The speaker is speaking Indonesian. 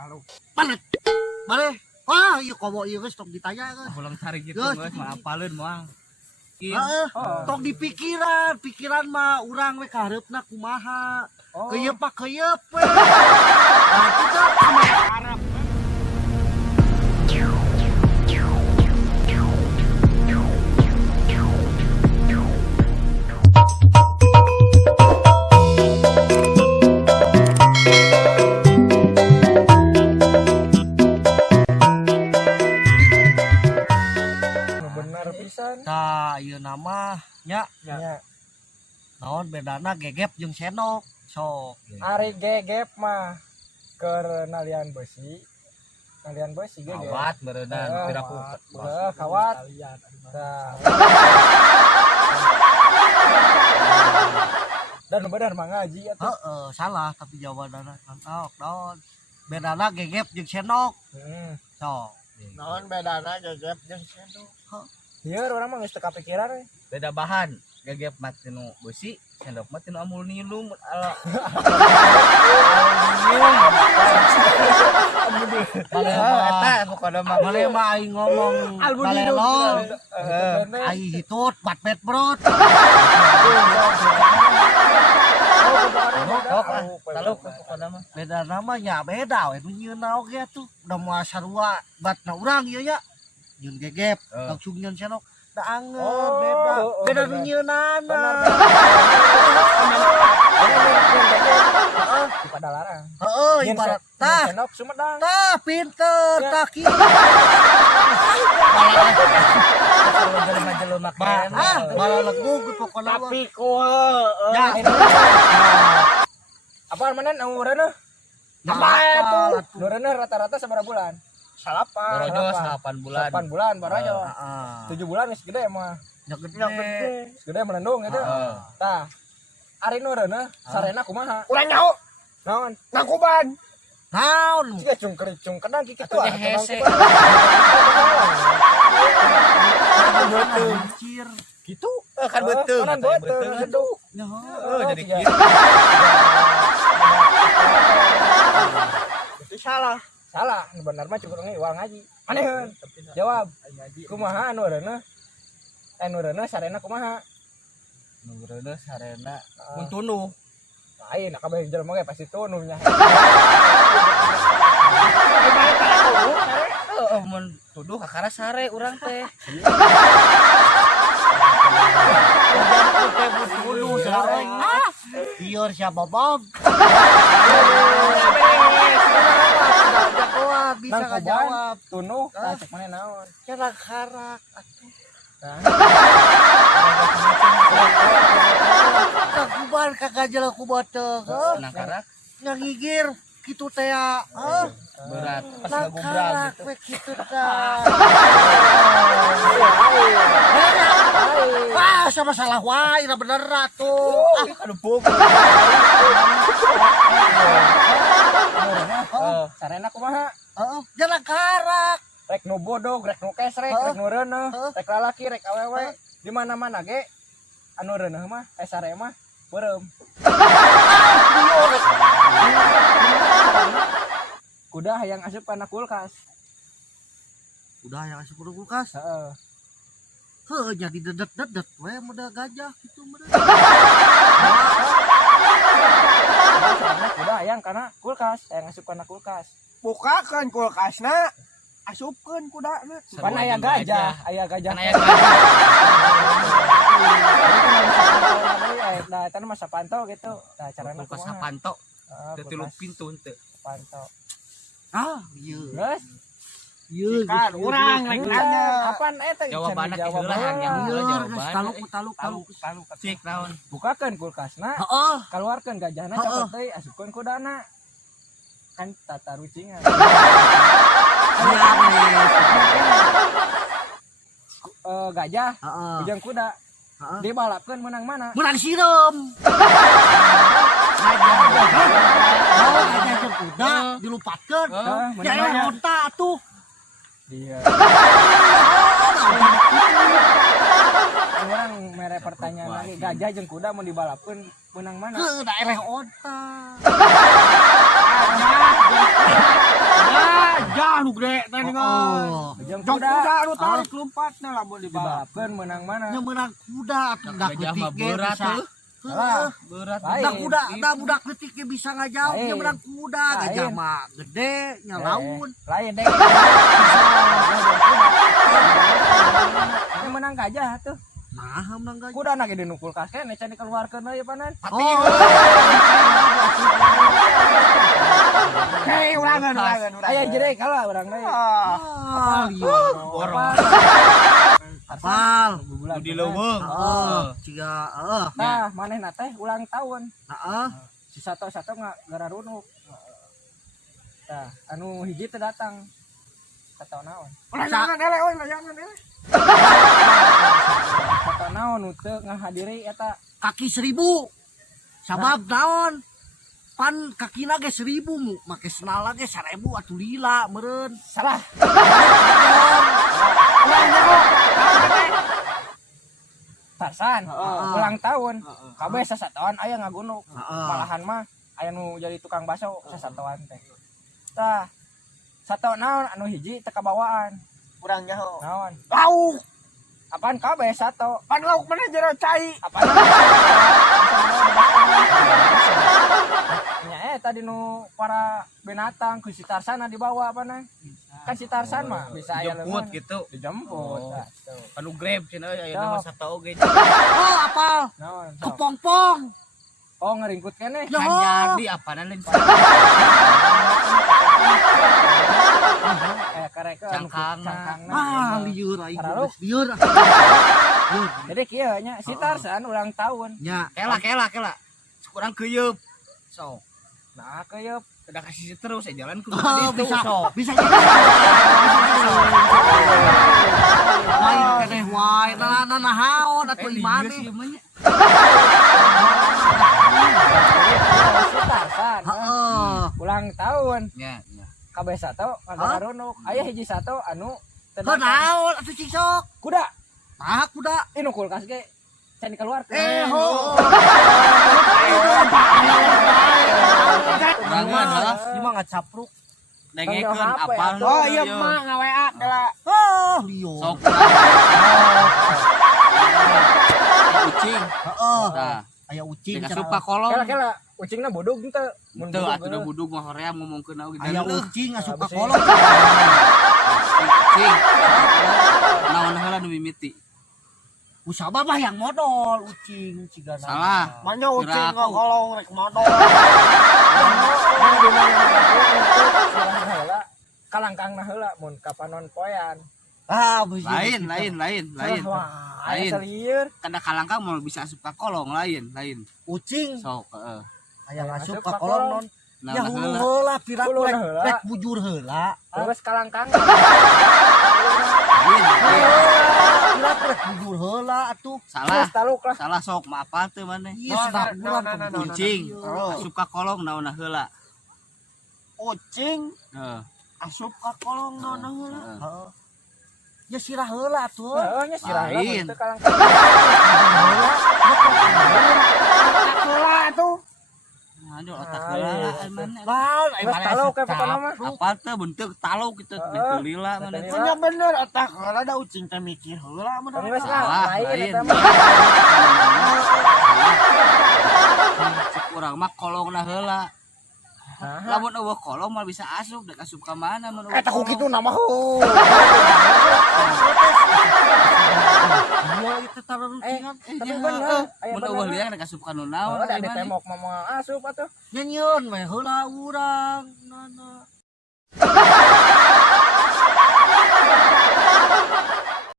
Palu. Palet. Mare. Wah, ieu komo ieu geus tok ditanya geus. Ulang cari gitu geus mah apaleun moal. Heeh. Tok di pikiran mah urang we kareupna kumaha. Keuyeuk mah keuyeuk we. Nah, kita sama Arab. Nah, ieu nama nya naon bedana gegep jeung senok sok. Ari gegep mah keur nalian besi gegep. Kawat berenang piraku. Kawat. Nah. Dan bener mah ngaji atuh. Heeh, salah tapi jawabanna kantok naon. Bedana gegep jeung senok. Sok. Naon bedana gegep jeung senok? Ieu urang mah geus teu kapikiran we. Beda bahan. Gegep mah tinu besi, sendok mah tinu aluminium. Eta pokona mah. Male mah aing ngomong balelong. Aing hitut 4 met brot. Talu pokona mah. Beda namanya beda we nu nyieunna oge atuh. Da moal sarua batna urang ieu nya. Nyieun gegep, langsung nyieun senok. Da angeun beda. Beda nu nyieunana. Di Padalarang. Heeh, ibarat tah. Senok Sumedang. Tah pinter tah kieu. Jelema-jelema kene. Malah legug pokona mah. Tapi cool. Ya. Apaan manen umurna? Apa itu? Umurna rata-rata sabaraha bulan? Salapan. Borojo 8 bulan. 8 bulan barajo. Heeh. 7 bulan geus gede mah. Nya gede. Geus gede melendung eta. Tah. Ari nureuna sarena kumaha? Urang nyaho. Naon? Nakuban. Naon? Ciga cungkericung kenang kitu Atuh hese. Anjir. Gitu. Kan betul. Kan betul. Aduh. Jadi kieu. Itu salah. Salah, bener mah cukup uang ngaji. Maneheun. Jawab. Kumaha anu reuneuh? Anu reuneuh sarena kumaha? Nureuna sarena mun tunu. Lain, kabeh jelema ge pasti tunu nya. Heeh, mun tuduh kakara sare urang teh. Dulu sareng. Biar siapa Bob? Bisa enggak jawab. Tunu, cek mana naon? Karak-karak atuh. Kakuban kagak jela kubat teh. Nah karak Ngagigir kitu teh ya. berat pas ngagubrak gitu. We kitu teh. Wah, sama salah wae ira bener atuh. Aduh buk. Sarena kumaha? Heeh, jalan karak. Rek nu bodog, rek nu kesrek, rek nu reuneuh, rek lalaki, rek awewe. Di mana-mana ge anu reuneuh mah sare mah beureum. Kuda hayang asup kana kulkas. Udah yang asup ke kulkas. Heeh. Heuh, jadi dedet-dedet we muda gajah kitu mah. Kuda hayang kana kulkas, hayang asup kana kulkas. Bukakan kulkasna, asupkeun kudana. Pan aya gajah, aya gajah. Kan aya gajah. Nah, eta mah sapantau gitu. Nah, carana Kulkas kumaha? sapanto. Heeh, Teu 3 pintu henteu. pantau. Ah, ieu. Geus, Ieu Kan urang rek nanya. apaan eta? Jawabanna Can heula dijawab yang heula. heula Taluk jawaban. taluk. Cik naon? Bukakeun kulkasna, Heeh. keluarkeun gajahna Heeh. copot deui, asupkeun kudana. Kan tata rucingan. Iya Gajah, Heeh. ujang kuda. Heeh. Dibalapkeun menang mana? Menang sireum. Gajah jeung kuda dilupatkeun. Ya Menang onta atuh. Iya. Orang mere pertanyaan lagi, gajah jeung kuda mau dibalapkeun menang mana? Ke daerah onta. jeung Jok kuda kuda anu tarik lompatna lamun dibalap. dibalapkeun menang mana nya menang kuda atuh dak Gajah mah leutik ge berat bisa. tuh. Heeh. Berat. Lain. Dak kuda, dak budak leutik ge bisa ngajauh nya Lain. menang kuda, gajah Lain. mah gede nya laun. lain deh yang menang gajah tuh Nah, menang gajah. kuda nage di kulkas kene can dikeluarkeun deui panan Oh. Hei, ulangan. aya jerek kalah urang deui Ah, liur. Borong. Apal. Nu di leuweung. Heeh, ciga heeh. nah manehna teh ulang tahun Heeh. si satu-satu gara runuk nah anu hiji teh datang kata naon Layangan ele, layangan ele. kata naon nu teu ngahadiri eta Kaki 1000. Sabab naon? Pan kakina ge 1000 mu, make senala ge 1000 atuh lila meureun. salah Tarsan ulang tahun kabeh sasatoan aya ngagunuk Heeh. malahan mah aya nu jadi tukang baso sasatoan teh tah sato naon anu hiji teu kabawaan Urang nyaho. naon Lauk. apaan kabeh sato Pan lauk mana jero cai. apaan nya tadi nu para binatang ku si Tarsan dibawa apa nang kan si Tarsan mah bisa aya Jemput leungeun gitu. dijemput Oh. tah, tuh. Anu Grab cenah aya Sok. nomor 1 oge. Oh, apal. naon sok. Kepompong. oh ngeringkut keneh Ya. Kan jadi apana lain karek Cangkang. Ah, liur aing Saraluk. geus liur. Liur. jadi kieu nya si Tarsan ulang tahun Nya. kela. Kurang keuyeub. Sok. nah keuyeub Udah kasih terus saya jalan ke Oh, situ. bisa. Sok. Bisa jadi. Main keneh wae. Nah nahaon atuh imane. sih emangnya. si Tarsan Heeh. ulang tahun Ya. kabeh sato kagak runuk aya hiji sato anu teu Heuh datang. naon atuh cicok? kuda Tah kuda. inu kulkas ge can dikeluarkeun Ho. Bangun lah. Ini mah ngacapruk. Dengekeun Tanggal HP apal. atuh. Oh iya mah ngawa kela. Oh, liur. Sok. Kucing. Heeh. Nah, Aya ucing Deka cenah. supa kolong. kela ucingna bodog henteu mun Teu bodog atuh udah budug mah hoream ngomongkeun naon gitu. Aya ucing asup ka Abis kolong. Kucing. Naon heula nu mimiti. Usaba mah yang modal ucing cigana. Salah. Manya ucing Kira aku. kolong rek modal. kalangkangna heula mun kapanon poean Ah, begitu. Lain. lain Lain. selieur Kada kalangkang mau bisa asup ka kolong lain. Ucing Sok, heeh. aya Asup asup ka ka kolong non. Nah, Ya heula. hulu heula pirak Huluna heula. rek bujur heula. terus kalangkang Lain. Pirak rek bujur heula atuh. Salah. terus taluk lah Salah sok maaf teh maneh. Ieu sedap urang Kucing. Asup ka kolong naonna heula. Ucing Heeh. asup ka kolong naon heula. Heeh. Heeh. Ya sirah heula atuh. heeh nya sirah heula Lain. mun teu kalangkang Heula tuh. Aduh otak Ah, heula iya. maneh. Lain terus taluk kayak pokona mah Apa teh bentuk taluk gitu Heeh. lila maneh. Betul. Nya bener otak heula da ucing teh mikir heula mun. Terus Salah, lah lain lain. eta mah Cek urang mah kolongna heula. Nah, Lamun eueuh kolong mah bisa asup, dek asup ka mana mun eueuh. eta ku kitu nama hu Iya itu taruh ucingan. tapi bener aya Mun eueuh bener liang dek asup ka nu naon. oh da gimana? ditembok mah mau asup atuh Nyanyian mah heula urang.